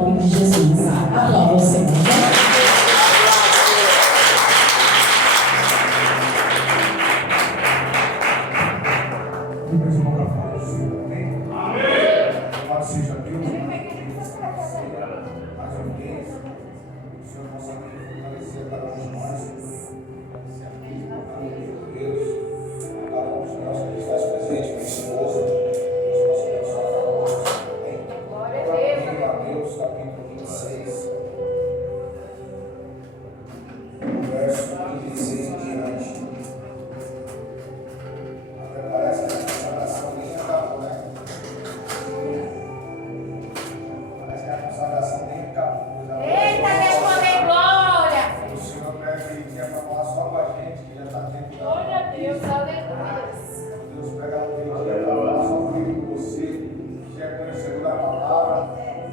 Em nome de Jesus. Aplauda o Senhor. Louvado seja Deus, mais uma vez, o Senhor possa fortalecer cada um de nós, Deus, cada um de nós que está presente, minha esposa, Deus possa abençoar cada um de nós também. Glória a Deus, capítulo 26, verso 36 em diante. Até parece que a consagração nem acabou, né? Consagração nem acabou. Eita, responder glória! O Senhor pede que é para falar só com a gente, que já está tendo. Glória a Deus, aleluia. Deus pega o que para falar só comigo com você, que já é conhecedor da palavra,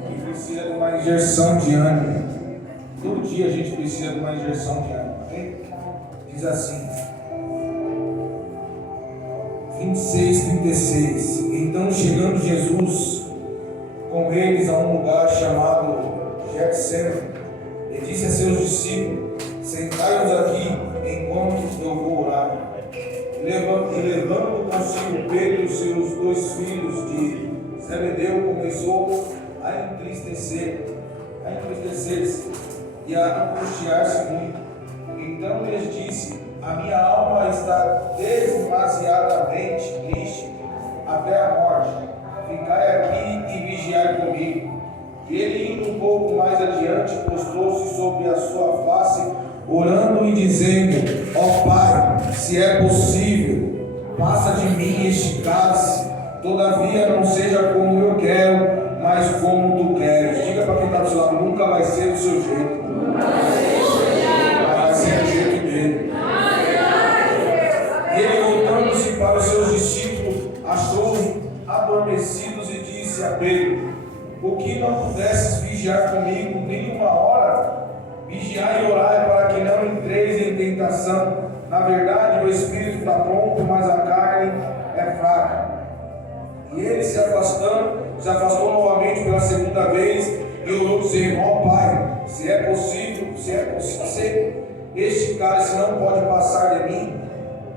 e precisa de uma injeção de ânimo. Todo dia a gente precisa de uma injeção de ânimo. Okay? Diz assim, 26:36. Então, chegando Jesus com eles a um lugar chamado Getsemane, e disse a seus discípulos: sentai-vos aqui enquanto eu vou orar. E levando consigo Pedro e seus dois filhos de Zebedeu, começou a entristecer-se e a angustiar-se muito. Então lhes disse: a minha alma está demasiadamente triste até a morte. Ficai aqui e vigiai comigo. E ele, indo um pouco mais adiante, postou-se sobre a sua face, orando e dizendo: ó Pai, se é possível, passa de mim este cálice, todavia não seja como eu quero, mas como tu queres. Diga para quem está do seu lado: nunca vai ser do seu jeito. Vai ser do jeito dele. E ele, voltando-se para os seus discípulos, achou-os adormecidos e disse a Pedro: o que não pudesses vigiar comigo nenhuma hora? Vigiai e orai para que não entreis em tentação. Na verdade, o espírito está pronto, mas a carne é fraca. E ele, se afastou novamente pela segunda vez e orou, dizendo: ó Pai, se é possível, se este cálice não pode passar de mim,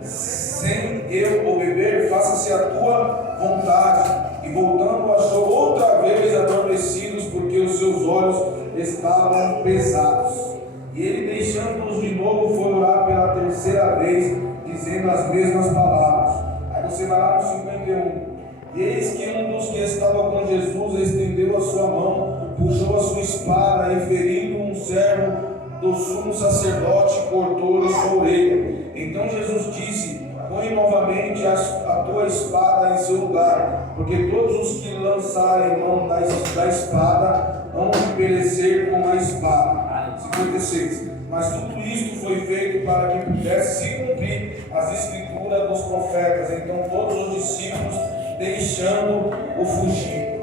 sem eu o beber, faça-se a tua vontade. E voltando, achou outra vez adormecidos, porque os seus olhos estavam pesados. E ele, deixando-os de novo, foi orar pela terceira vez, dizendo as mesmas palavras. Aí você vai lá no 51. E eis que um dos que estava com Jesus estendeu a sua mão, puxou a sua espada e, ferindo um servo do sumo sacerdote, cortou-lhe sua orelha. Então Jesus disse: põe novamente a tua espada em seu lugar, porque todos os que lançarem mão da espada vão perecer com a espada. 56. Mas tudo isto foi feito para que pudesse se cumprir as escrituras dos profetas. Então todos os discípulos, deixando-o, fugir.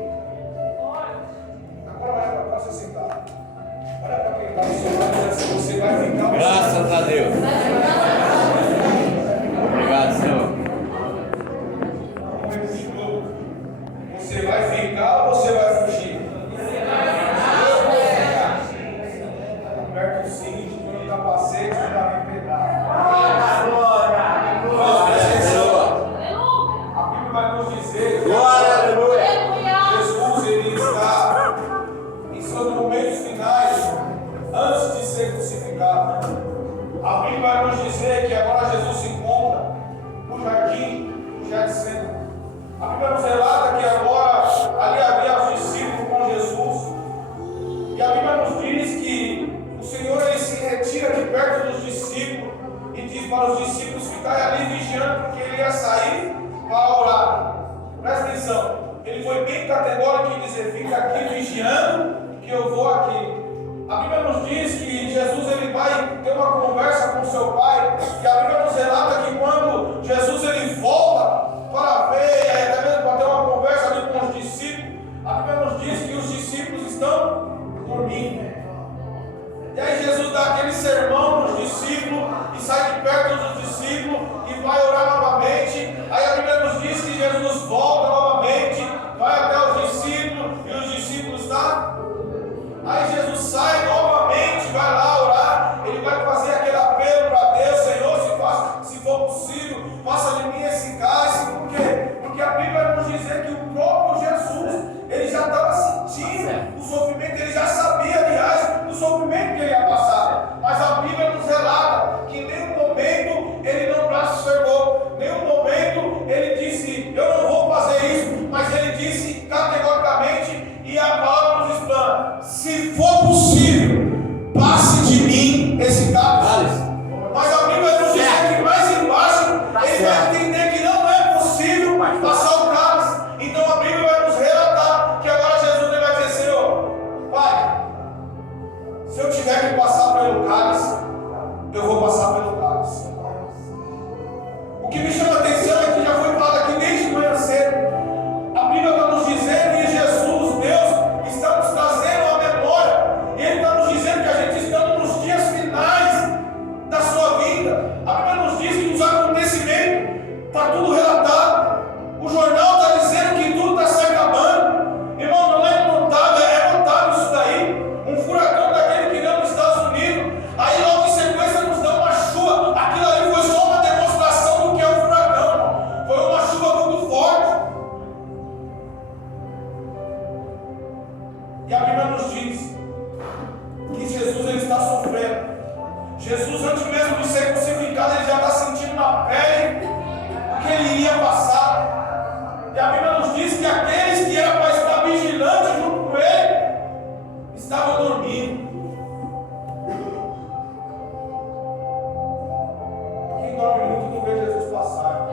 Agora vai para se sentar. Olha para quem está no seu lado e diz assim: você vai ficar. Graças a Deus. Obrigado, Senhor. Você vai ficar ou você vai fugir? Aperta o cinto, põe o capacete e vai me pegar. A Bíblia vai nos dizer que Jesus, ele está em seus momentos finais, antes de ser crucificado. A Bíblia vai nos dizer que agora Jesus se encontra no jardim do Getsemane. A Bíblia nos relata que agora ali havia os discípulos com Jesus. E a Bíblia nos diz que o Senhor, ele se retira de perto dos discípulos e diz para os discípulos ficarem ali vigiando, porque ele ia sair para orar. Presta atenção, ele foi bem categórico em dizer: fica aqui vigiando que eu vou aqui. A Bíblia nos diz que Jesus, ele vai ter uma conversa com seu Pai, e a Bíblia nos relata que quando Jesus ele volta para ver, até mesmo para ter uma conversa ali com os discípulos, a Bíblia nos diz que os discípulos estão dormindo. E aí Jesus dá aquele sermão para os discípulos e sai de perto dos discípulos e vai orar novamente. Aí a Bíblia nos diz que Jesus volta novamente, vai até os discípulos e os discípulos estão se for possível, passe de mim esse cálice. Mas a Bíblia vai nos dizer que mais embaixo ele vai entender que não é possível passar o cálice. Então a Bíblia vai nos relatar que agora Jesus vai dizer: Senhor, Pai, se eu tiver que passar pelo cálice, eu vou passar pelo cálice. O que me chama a atenção é que já foi falado aqui desde manhã cedo. A Bíblia está nos dizendo, e Jesus, Deus, está nos trazendo a memória. E Ele está nos dizendo que a gente está nos dias finais da sua vida. A Bíblia nos diz que nos acontecimentos está tudo relatado. O jornal está dizendo que tudo está se acabando. Irmão, não é notável, é notável isso daí. Um furacão daquele que deu nos Estados Unidos. Aí logo em sequência nos dá uma chuva. Aquilo ali foi só uma demonstração do que é um furacão. Foi uma chuva muito forte. E a Bíblia nos diz que Jesus ele está sofrendo. Jesus, antes mesmo de ser crucificado, ele já está sentindo na pele o que ele ia passar. E a Bíblia nos diz que aqueles que eram para estar vigilantes junto com ele estavam dormindo. Quem dorme muito não vê Jesus passar.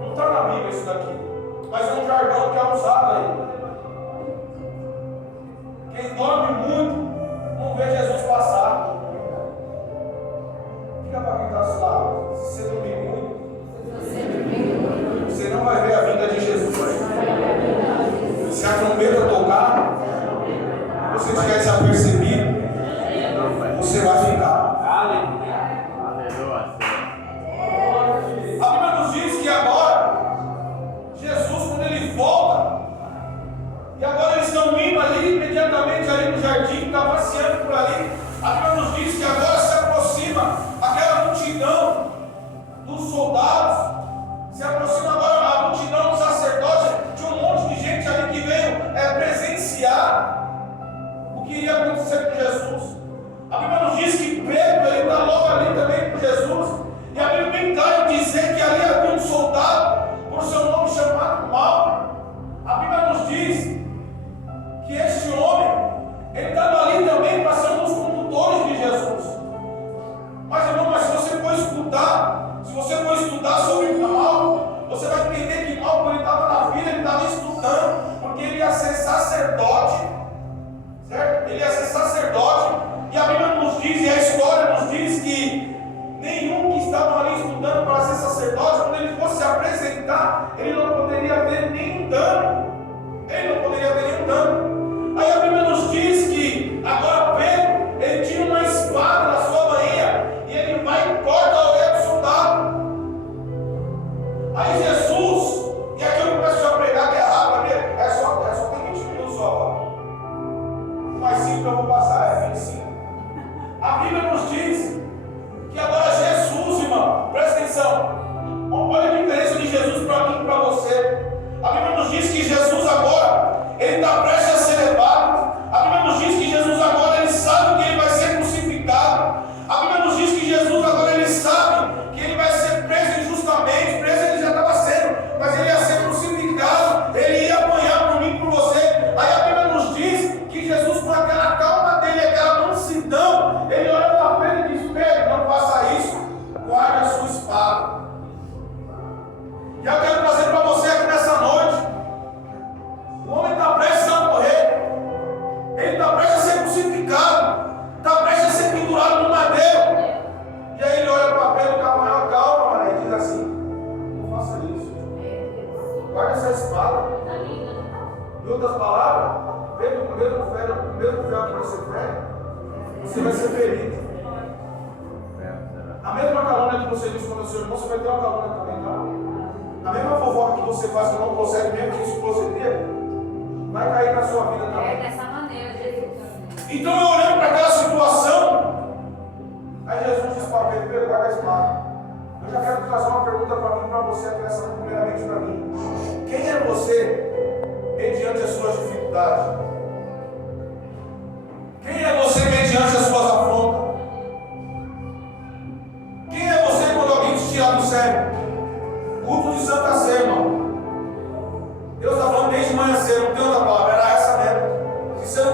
Não está na Bíblia isso daqui, mas é um jargão que é usado aí. Quem dorme muito não vê Jesus passar. Diga para quem está ao seu lado: se você dormir muito, você não vai ver a vinda de Jesus. Se a trombeta tocar, você estiver desapercebido, você vai ficar. A Bíblia nos diz que agora, Jesus, quando ele volta, e agora eles estão indo ali, imediatamente ali no jardim, está passeando por ali. A Bíblia nos diz que agora se aproxima aquela multidão dos soldados, se aproxima agora a multidão dos sacerdotes, de um monte de gente ali que veio presenciar o que iria acontecer com Jesus. A Bíblia nos diz que Pedro está logo ali também com Jesus. E a Bíblia bem claro dizer que ali havia um soldado, por seu nome chamado Malco. A Bíblia nos diz que este homem, ele estava ali também para ser um dos condutores de Jesus. Mas irmão, se você for escutar, se você for estudar sobre Malco, você vai entender que Malco ele estava na vida, ele estava estudando, porque ele ia ser sacerdote, certo? Ele ia ser sacerdote, e a Bíblia nos diz, e a história nos diz que nenhum que estava ali estudando para ser sacerdote, quando ele fosse se apresentar, ele não poderia ter nenhum dano. Ele não poderia ter nenhum dano. Aí a Bíblia nos diz que agora Pedro, ele tinha uma espada na sua bainha, e ele vai e corta a orelha do soldado. Aí Jesus, e aqui eu começo a pregar que é rápido, só tem 20 minutos só. Mais 5 eu vou passar, 25. A Bíblia nos diz que agora Jesus, irmão, presta atenção. Olha a diferença de Jesus para mim e para você. A Bíblia nos diz que Jesus agora, ele está prestes a ser levado. A Bíblia nos diz que Jesus agora, ele sabe que ele vai ser crucificado. A Bíblia nos diz que Jesus agora, ele sabe que ele vai ser preso injustamente. Preso ele já estava sendo, mas ele ia ser crucificado. Ele ia apanhar por mim e por você. Aí a Bíblia nos diz que Jesus, com aquela calma dele, aquela mansidão, ele olha para Pedro e diz: Pedro, não faça isso, guarde a sua espada. E eu quero trazer para você aqui nessa noite: o homem está prestes a morrer, ele está prestes a ser crucificado, está prestes a ser pendurado no madeiro. E aí ele olha para Pedro com a maior calma, mano, e diz assim: não faça isso, guarde essa espada. Em outras palavras, Pedro, com o mesmo véu que você prega, você vai ser ferido. A mesma calúnia que você diz para o seu irmão, você vai ter uma calúnia também, tá? A mesma fofoca que você faz que não consegue, mesmo que isso proceder, vai cair na sua vida também. Dessa maneira, Jesus. Então eu olhando para aquela situação, aí Jesus diz para Pedro: Pedro, guarda a espada. Eu já quero trazer uma pergunta para mim e para você aqui nessa noite, primeiramente para mim. Quem é você mediante as suas dificuldades? Quem é você mediante as suas afrontas? Quem é você quando alguém te tirar do sério? Culto de Santa Ceia, irmão. Deus está falando desde manhã cedo, não tem outra palavra, era essa mesmo. Se você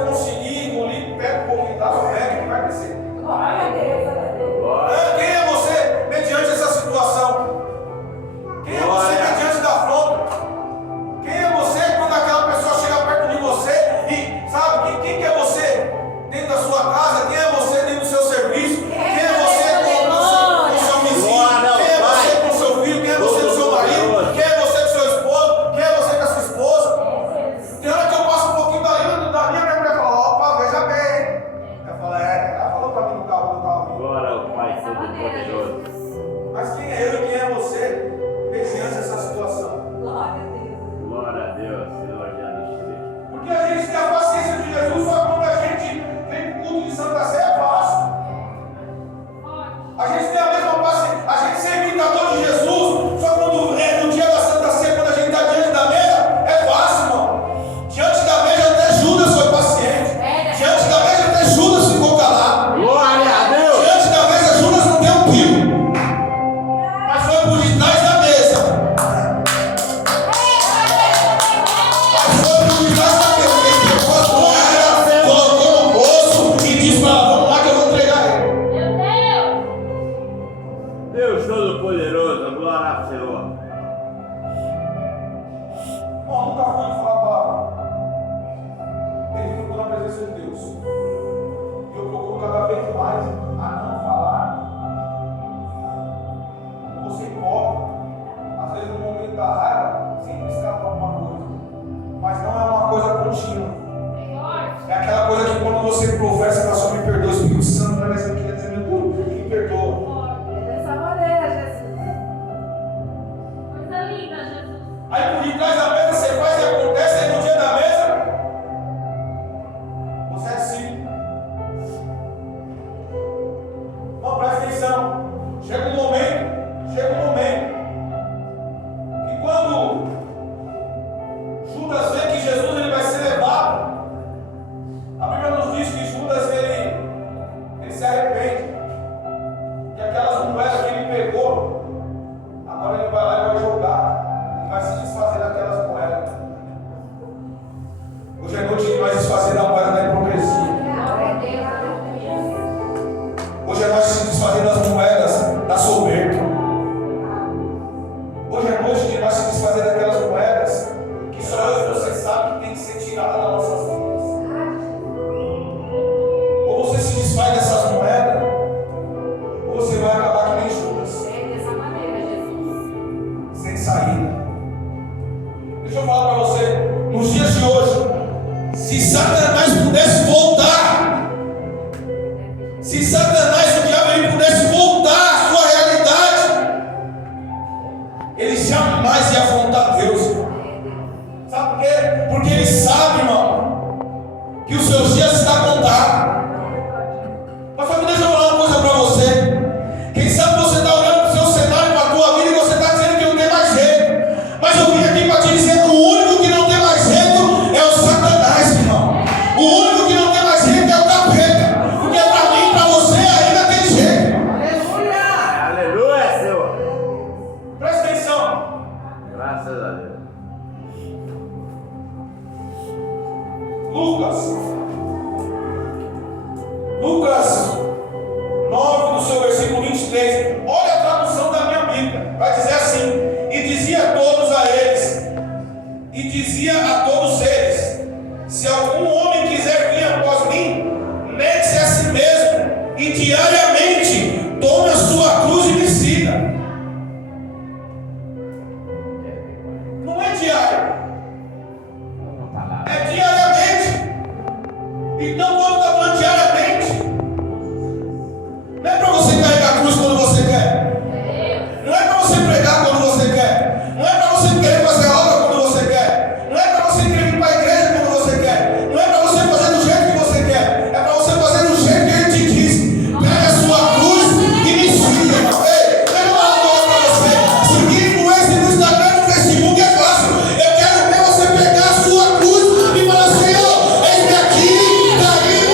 mesmo Deus. E eu procuro cada vez mais a não falar. Você importa. Às vezes no momento da raiva, sempre escapa alguma coisa. Mas não é uma coisa contínua. É aquela coisa que quando você professa, ela só me perdoa. O Espírito Santo traz aqui e diz: me perdoa. Dessa maneira, Jesus. Coisa linda, Jesus. Aí por detrás da mesa você faz e acontece, aí no dia da mesa você é simples. Não, presta atenção. Chega um momento que quando Judas vê que Jesus ele vai ser levado, a Bíblia nos diz que Judas ele se arrepende. E aquelas moedas que ele pegou, agora ele vai lá e vai jogar. E vai se desfazer daquelas moedas. Hoje é noite de nós desfazer da moeda da hipocrisia. Hoje é noite de desfazer das moedas da soberba. Hoje é noite de nós se desfazer daquelas moedas que só eu e você sabe que tem que ser tirada das nossas vidas. Ou você se desfaz dessas moedas, ou você vai acabar que nem Judas. Dessa maneira, Jesus. Sem saída. Deixa eu falar para você, nos dias de hoje, se Satanás pudesse voltar, se Satanás, o diabo, ele pudesse voltar à sua realidade, ele jamais ia afrontar Deus. Sabe por quê? Porque ele sabe, irmão, que os seus dias estão contados. Mas só que deixa eu falar uma coisa para você. Quem sabe você está olhando para o seu cenário, para a tua vida, e você está dizendo que não tem mais jeito. Mas eu vim aqui para te dizer que o único que não tem mais jeito é o Satanás, irmão. O único que não tem mais jeito é o capeta. Porque para mim, para você, ainda tem jeito. Aleluia, Senhor. Presta atenção. Graças a Deus. Lucas 9, no seu versículo 23. Olha a tradução da minha Bíblia. Vai dizer assim: e dizia a todos eles, se algum homem quiser vir após mim, negue-se a si mesmo e diariamente tome a sua cruz e me siga. Não é diário, é diariamente. Então, quando está falando diariamente, não é para você carregar a cruz quando você quer, não é para você pregar quando você quer, não é para você querer fazer a obra quando você quer, não é para você querer ir para a igreja quando você quer, não é para você fazer do jeito que você quer, é para você fazer do jeito que Ele te diz. Pega a sua cruz e me siga, irmão. Ei, deixa eu falar uma coisa para você. Seguir com esse no Instagram e no Facebook é fácil. Eu quero ver você pegar a sua cruz e falar: Senhor, eis-me aqui, daí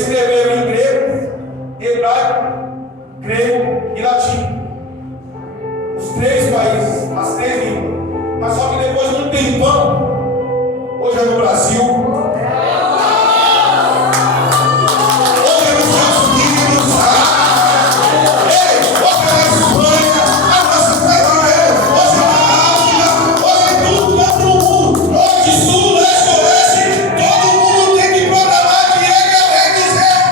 escreveram em grego, hebraico, grego e latim. Os 3 países, as 3 línguas. Mas só que depois de um tempão, hoje é no Brasil, hoje é nos Estados Unidos, hoje é na Espanha, hoje é na África, hoje é tudo canto do mundo, norte, sul, leste, oeste, todo mundo tem que proclamar que Ele é o Rei dos Reis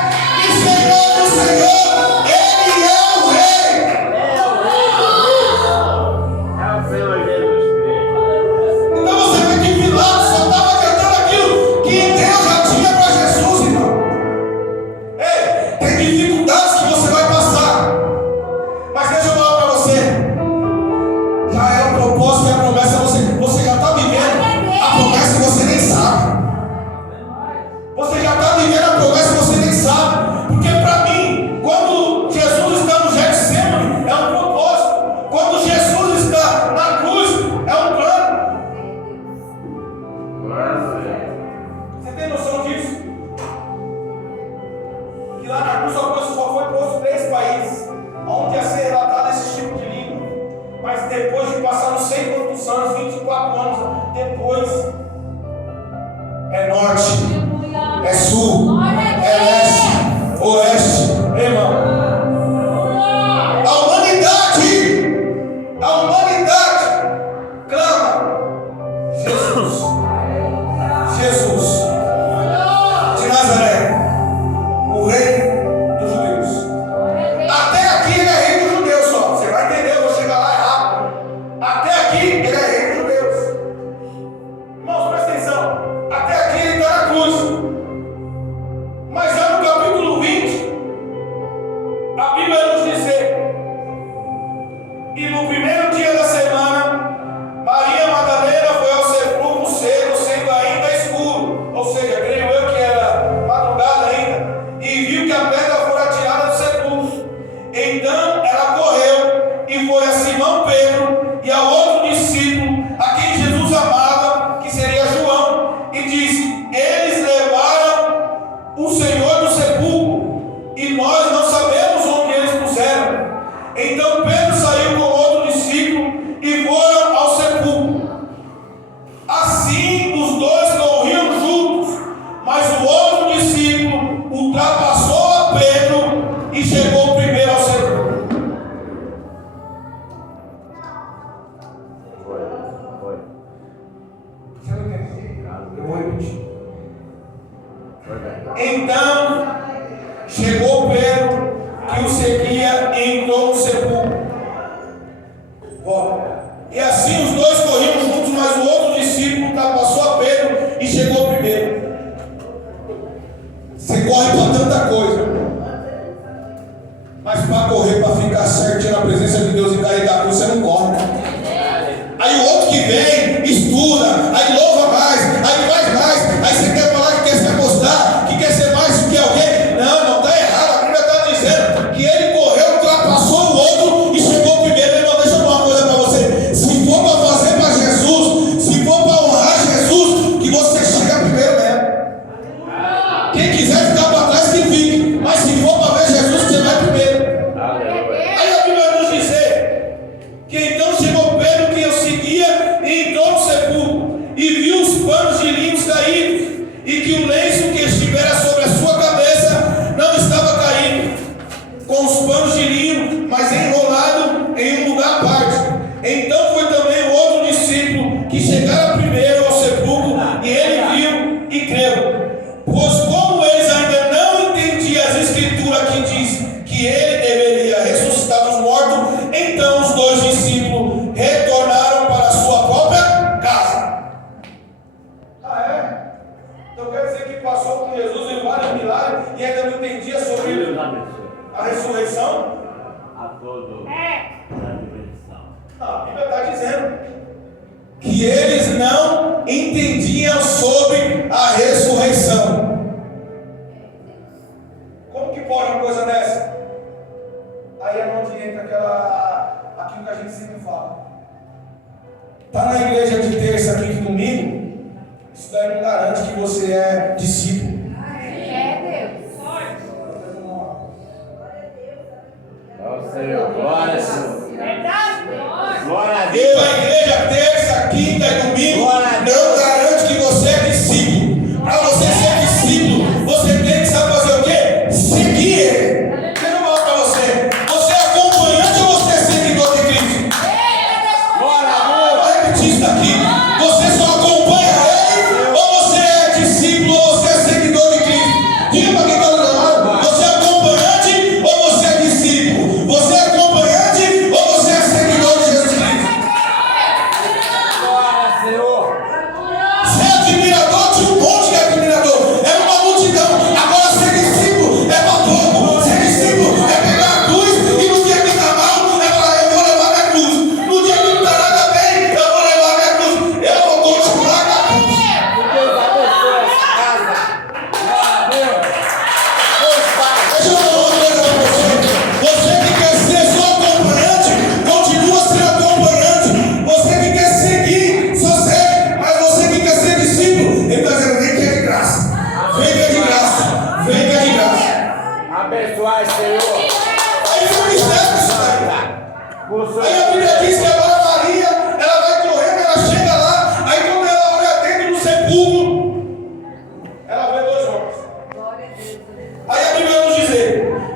e Senhor do Senhor, Ele é o Rei. É o Senhor Jesus Cristo. Então você vê que Pilatos só estava cantando aquilo que Deus já tinha para Jesus, irmão. Ei, tem dificuldades que você vai passar, mas deixa eu falar para você, já é o propósito e a promessa, você já está vivendo a promessa e você nem sabe. Você já está vivendo a promessa e você nem sabe. Porque para mim, quando Jesus está no Getsemane, é um propósito. Quando Jesus está na cruz, é um plano. Glória a Deus. Você tem noção disso? Que lá na cruz só foi posto 3 países, onde ia ser relatado esse tipo de língua. Mas depois de passar não sei quantos anos, 24 anos depois, é norte, é sul, é leste, oeste, irmão. A humanidade clama: Jesus, Jesus de Nazaré, o Rei dos Judeus. Até aqui Ele é Rei dos Judeus só. Você vai entender, eu vou chegar lá rápido. Até aqui Ele é Rei dos Judeus. Irmãos, presta atenção. Até aqui Ele está na cruz. Mas já no capítulo 20, a Bíblia nos dizer: e no primeiro dia da semana, Maria Madalena foi ao sepulcro cedo, sendo ainda escuro, ou seja, creio eu que era madrugada ainda, e viu que a pedra fora tirada do sepulcro. Então ela correu e foi a Simão Pedro e ao outro discípulo, a quem Jesus amava, que seria João, e disse: eles levaram o Senhor do sepulcro, e nós não sabemos onde eles puseram. Então Pedro saiu com outro discípulo e foram ao sepulcro. Assim os dois corriam juntos, mas o outro discípulo ultrapassou a Pedro e chegou primeiro ao sepulcro. Foi. Você não entendeu? Eu vou repetir. Foi verdade. Então chegou Pedro, que o seguia, e entrou no sepulcro. Volta. E assim os dois corriam juntos, mas o outro discípulo ultrapassou a Pedro e chegou primeiro. Você corre para tanta coisa, mas para correr, para ficar certinho na presença de Deus e carregar a cruz, você não corre. Aí o outro que vem, estuda, aí louva mais, aí faz mais, aí você quer falar que quer se apostar, que quer ser mais do que alguém. Não, está errado. A Bíblia está dizendo que ele correu, ultrapassou o outro e chegou primeiro. Irmão, deixa eu falar uma coisa para você. Se for para fazer para Jesus, se for para honrar Jesus, que você chega primeiro mesmo. Quem quiser ficar para trás, que fique. Mas se for para ver Jesus, você vai primeiro. Aleluia. Aí a Bíblia vai nos dizer que então chegou Pedro, que eu seguia, e entrou no sepulcro, e viu os panos de linhos caídos, e que o lenço que estivera sobre a sua cabeça não estava caído, com os panos de linho, mas enrolado em um lugar à parte. Então foi também o outro discípulo que chegara primeiro ao sepulcro, e ele viu e creu. Pois como eles ainda não entendiam as escrituras que diz que ele deveria ressuscitar dos mortos, então os dois discípulos retornaram para a sua própria casa. Ah, é? Então quer dizer que passou com Jesus em vários milagres e ainda não entendia sobre Deus abençoe a ressurreição? a todos da bendição. A Bíblia está dizendo que eles não entendiam sobre a ressurreição. Como que pode uma coisa dessa? Aí é onde entra aquilo que a gente sempre fala. Está na igreja de terça, quinta e domingo, isso daí não garante que você é discípulo. É Deus. seja terça, quinta e domingo, não garante que você é discípulo. Para você ser discípulo, você tem que saber fazer o quê? Seguir ele. Deixa eu falar para você. Você é acompanhante ou você é seguidor de Cristo? Vou repetir isso aqui. Você só acompanha ele ou você é discípulo ou você é seguidor de Cristo? Diga para quem está do lado. Você é acompanhante ou você é discípulo? Você é acompanhante ou você é seguidor de Jesus Cristo? Ser admirador de um monte de admirador. É uma multidão. Agora ser discípulo é para pouco. Ser discípulo é pegar a cruz e no dia que está mal, é falar, eu vou levar minha cruz. No dia que não está nada bem, eu vou levar minha cruz. Eu vou continuar com a cruz. Deixa eu falar uma coisa para você. Você que quer ser só acompanhante, continua sendo acompanhante. Você que quer seguir, só segue. Mas você que quer ser discípulo, ele está dizendo, vem que é de graça. Vem que é de graça. Vem que é de graça. Abençoai, Senhor. Aí foi mistério isso daí. Aí a Bíblia diz que agora Maria, ela vai correndo, ela chega lá, aí quando ela olha dentro do sepulcro, ela vê dois homens. Aí a Bíblia vai nos dizer,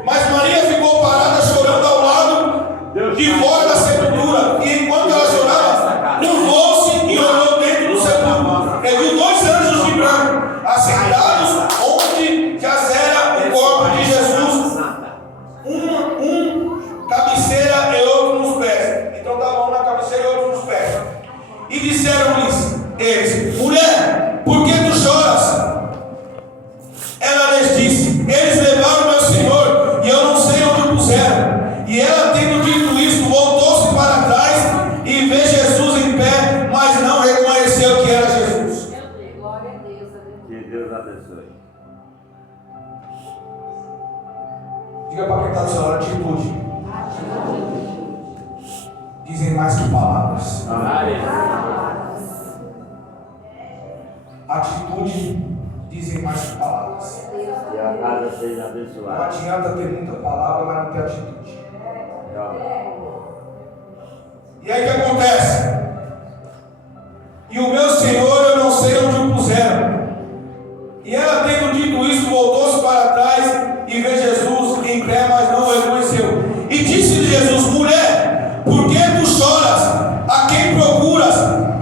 mas Maria ficou parada chorando ao lado de fora da sepultura, e enquanto ela chorava, curvou-se e olhou dentro do sepulcro. Ele viu dois anjos de branco, assentados onde jazera o corpo de Jesus, um cabeceira e outro nos pés. Então estava um na cabeceira e outro nos pés. E disseram-lhes eles, mulher, por que tu choras? Ela lhes disse, eles levaram meu Senhor e eu não sei onde o puseram. E ela, tendo dito isso, voltou-se para trás e vê Jesus em pé, mas não reconheceu que era Jesus. Glória a Deus. Que Deus abençoe. Diga para quem está do seu lado, atitude. Dizem mais que palavras. Atitude dizem mais que palavras. Que a casa seja Não abençoada. adianta ter muita palavra, mas não ter atitude. E aí o que acontece? E o meu Senhor eu não sei onde o puseram. E ela, tendo dito isso, voltou-se para trás e vê Jesus em pé, mas não o reconheceu. E disse-lhe Jesus, mulher, por que tu choras? A quem procuras?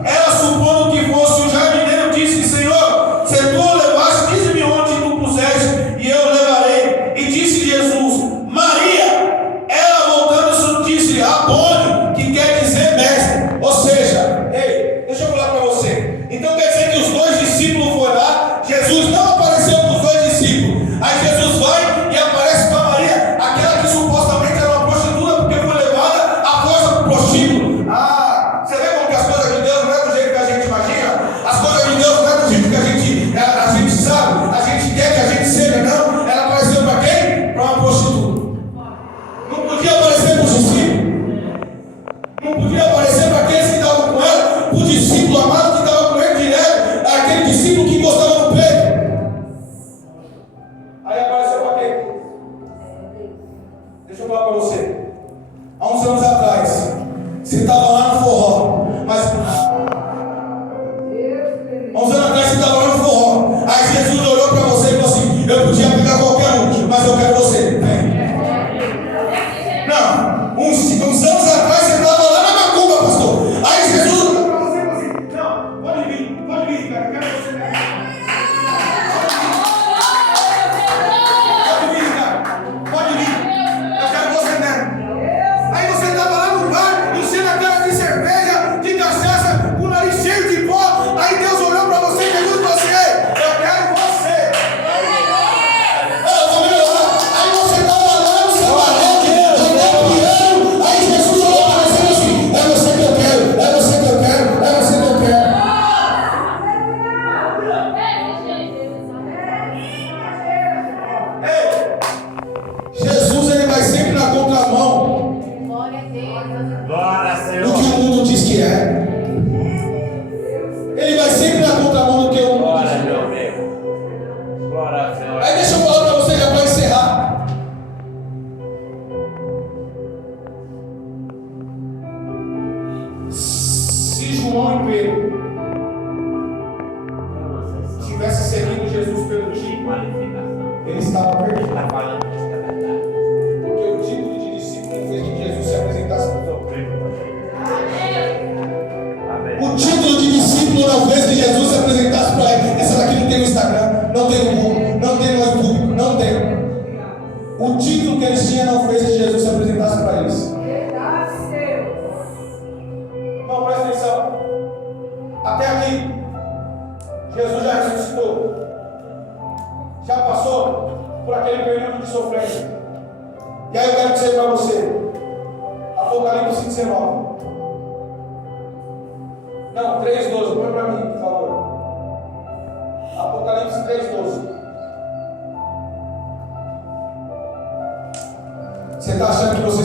Ela, supondo que fosse o jardineiro, disse, Senhor, se tu o levaste, dize-me onde tu puseste, e eu o levarei. E disse Jesus, Maria. Ela, voltando-se, disse, Rabone, que quer dizer mestre. Ou seja, ei, deixa eu falar para você. Então quer dizer que os dois discípulos foram lá, Jesus não apareceu para os dois discípulos. Aí Jesus vai e aparece para Maria, aquela que supostamente era uma prostituta, porque foi levada à força para o prostíbulo. Ah, você vê como que as coisas de Deus não é do jeito que a gente imagina? As coisas de Deus não é do jeito que a gente sabe, a gente quer que a gente seja, não. Ela apareceu para quem? Para uma prostituta. Não podia aparecer para os discípulos. Não podia aparecer para aqueles que estavam com ela, o discípulo amado que estava com ele direto, aquele discípulo que gostava do peito. Aí apareceu para quem? Deixa eu falar para você. Há uns anos atrás, você estava lá no forró, mas há uns anos atrás você estava lá no forró. Aí Jesus olhou para você e falou assim: eu podia pegar qualquer um, mas eu quero você. Vem. Não, uns anos atrás você estava lá na macumba, pastor. Aí Jesus olhou para você e falou assim: não, pode vir, cara, eu quero você mesmo. Pode vir, cara, pode vir, eu quero você mesmo. Aí você estava lá no bar, enchendo a cara de cerveja. não tem nós público, não tem. O título que eles tinham não fez que Jesus se apresentasse para eles. Não, presta atenção. Até aqui, Jesus já ressuscitou. Já passou por aquele período de sofrência. E aí eu quero dizer para você, Apocalipse 19. Não, 3:12, põe para mim, por favor. Apocalipse 3:12. Você está achando que você